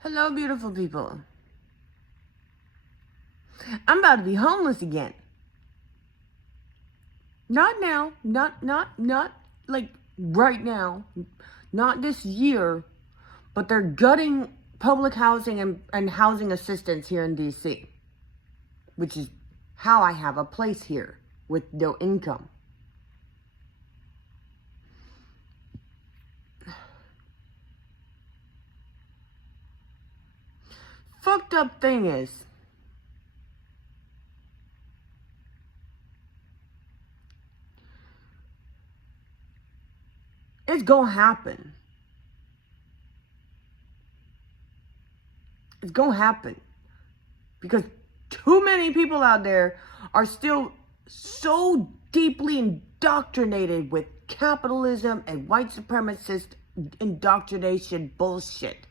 Hello, beautiful people. I'm about to be homeless again. Not now. Not like right now. Not this year. But they're gutting public housing and housing assistance here in DC. Which is how I have a place here with no income. Fucked up thing is, it's gonna happen. It's gonna happen. Because too many people out there are still so deeply indoctrinated with capitalism and white supremacist indoctrination bullshit.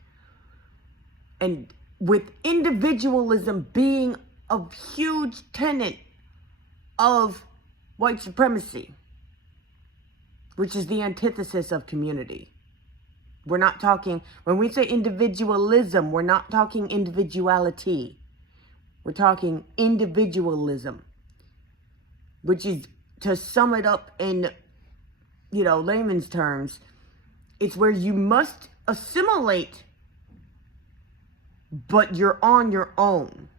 And with individualism being a huge tenet of white supremacy, which is the antithesis of community. We're not talking, when we say individualism, we're not talking individuality. We're talking individualism, which is, to sum it up in, layman's terms, it's where you must assimilate, but you're on your own.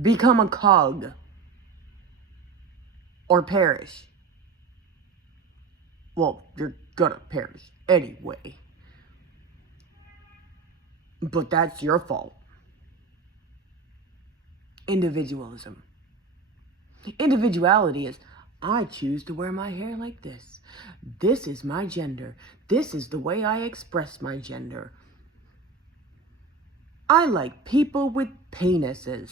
Become a cog or perish. Well, you're gonna perish anyway. But that's your fault. Individualism. Individuality is, I choose to wear my hair like this. This is my gender. This is the way I express my gender. I like people with penises.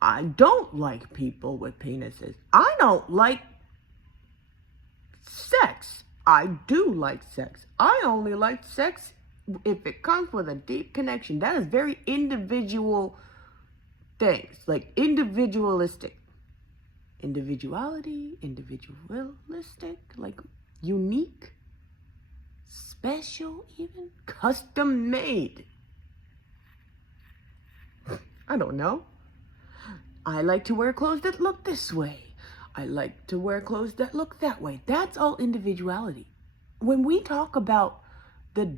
I don't like people with penises. I don't like sex. I do like sex. I only like sex if it comes with a deep connection. That is very individual things, like individualistic. Individuality, individualistic, like unique, special, even custom made. I don't know. I like to wear clothes that look this way. I like to wear clothes that look that way. That's all individuality. When we talk about the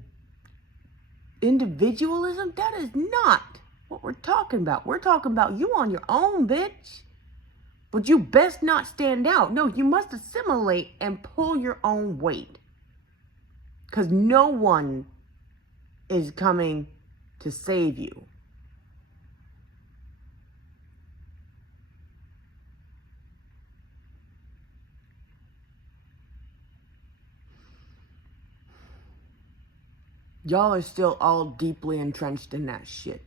individualism, that is not what we're talking about. We're talking about you on your own, bitch. But you best not stand out. No, you must assimilate and pull your own weight. Because no one is coming to save you. Y'all are still all deeply entrenched in that shit.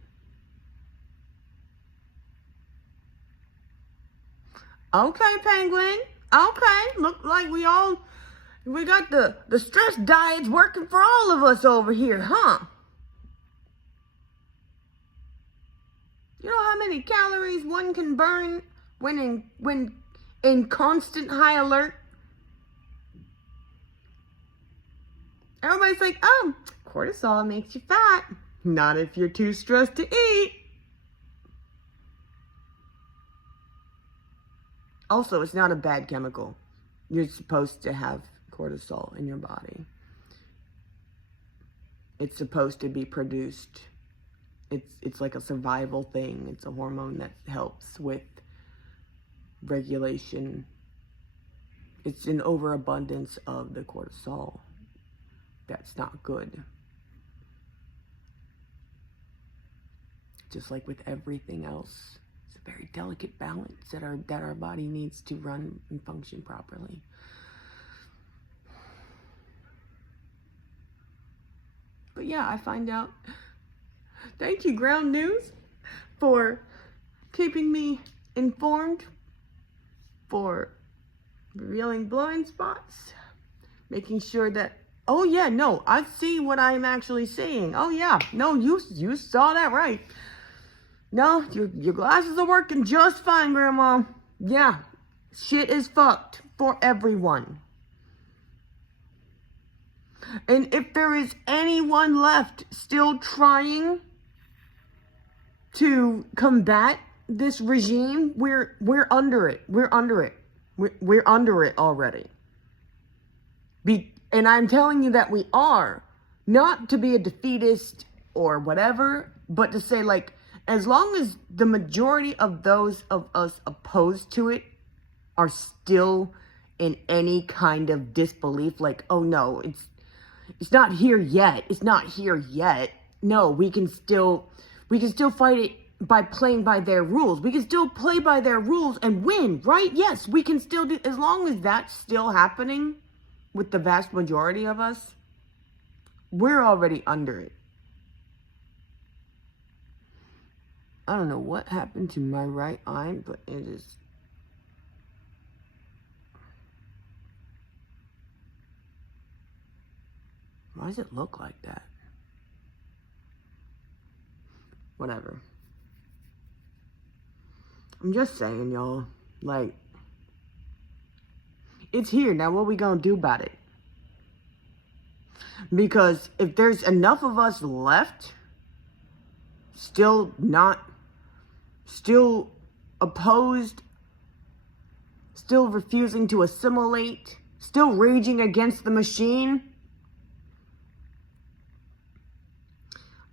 Okay, Penguin. Okay, look like we got the stress diets working for all of us over here, huh? You know how many calories one can burn when in constant high alert? Everybody's like, oh, cortisol makes you fat. Not if you're too stressed to eat. Also, it's not a bad chemical. You're supposed to have cortisol in your body. It's supposed to be produced. It's like a survival thing. It's a hormone that helps with regulation. It's an overabundance of the cortisol. That's not good. Just like with everything else. It's a very delicate balance that our body needs to run and function properly. But yeah, I find out. Thank you, Ground News, for keeping me informed, for revealing blind spots, making sure that, oh yeah, no, I see what I'm actually saying. Oh yeah, no, you saw that right. No, your glasses are working just fine, Grandma. Yeah, shit is fucked for everyone. And if there is anyone left still trying to combat this regime, we're under it. We're under it. We're under it already. And I'm telling you that we are, not to be a defeatist or whatever, but to say, like, as long as the majority of those of us opposed to it are still in any kind of disbelief, like, oh no, it's not here yet. It's not here yet. No, we can still fight it by playing by their rules. We can still play by their rules and win, right? Yes, we can still do, as long as that's still happening with the vast majority of us, we're already under it. I don't know what happened to my right eye, but it is... Why does it look like that? Whatever. I'm just saying, y'all. Like, it's here. Now, what we gonna do about it? Because if there's enough of us left, still opposed, still refusing to assimilate, still raging against the machine,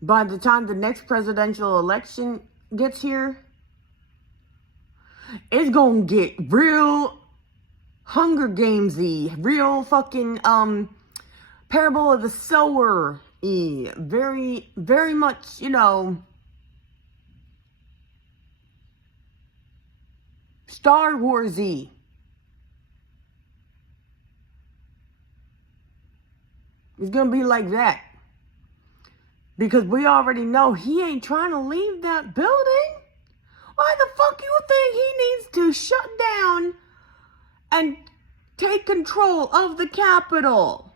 by the time the next presidential election gets here, it's gonna get real Hunger Games-y, real fucking, Parable of the Sower-y, very, very much, you know, Star Wars-y. It's gonna be like that. Because we already know he ain't trying to leave that building. Why the fuck you think he needs to shut down and take control of the Capitol?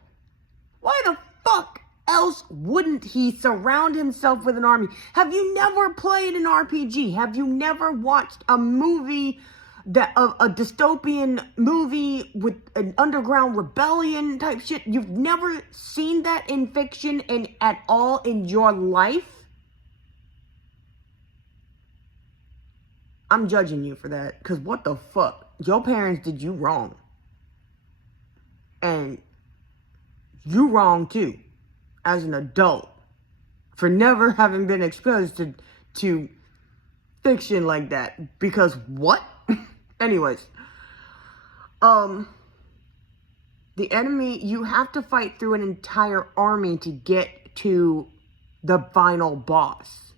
Why the fuck else wouldn't he surround himself with an army? Have you never played an RPG? Have you never watched a movie, a dystopian movie with an underground rebellion type shit? You've never seen that in fiction and at all in your life? I'm judging you for that, because what the fuck? Your parents did you wrong. And you wrong too, as an adult, for never having been exposed to fiction like that. Because what? Anyways, the enemy, you have to fight through an entire army to get to the final boss.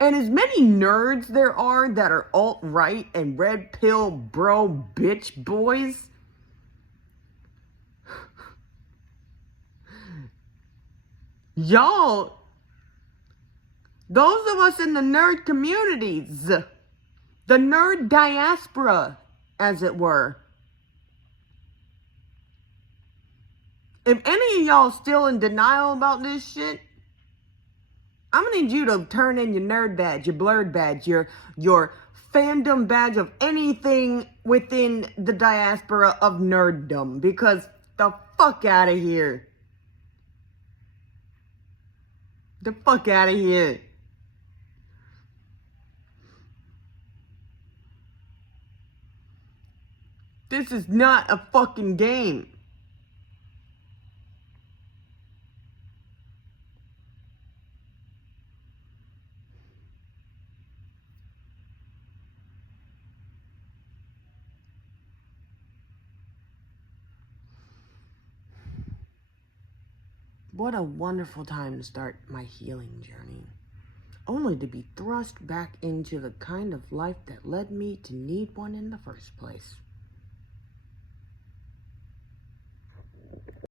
And as many nerds there are that are alt-right and red pill bro bitch boys, y'all, those of us in the nerd communities, the nerd diaspora, as it were, if any of y'all still in denial about this shit, I'm gonna need you to turn in your nerd badge, your blurred badge, your fandom badge of anything within the diaspora of nerddom, because the fuck out of here. The fuck out of here. This is not a fucking game. What a wonderful time to start my healing journey, only to be thrust back into the kind of life that led me to need one in the first place.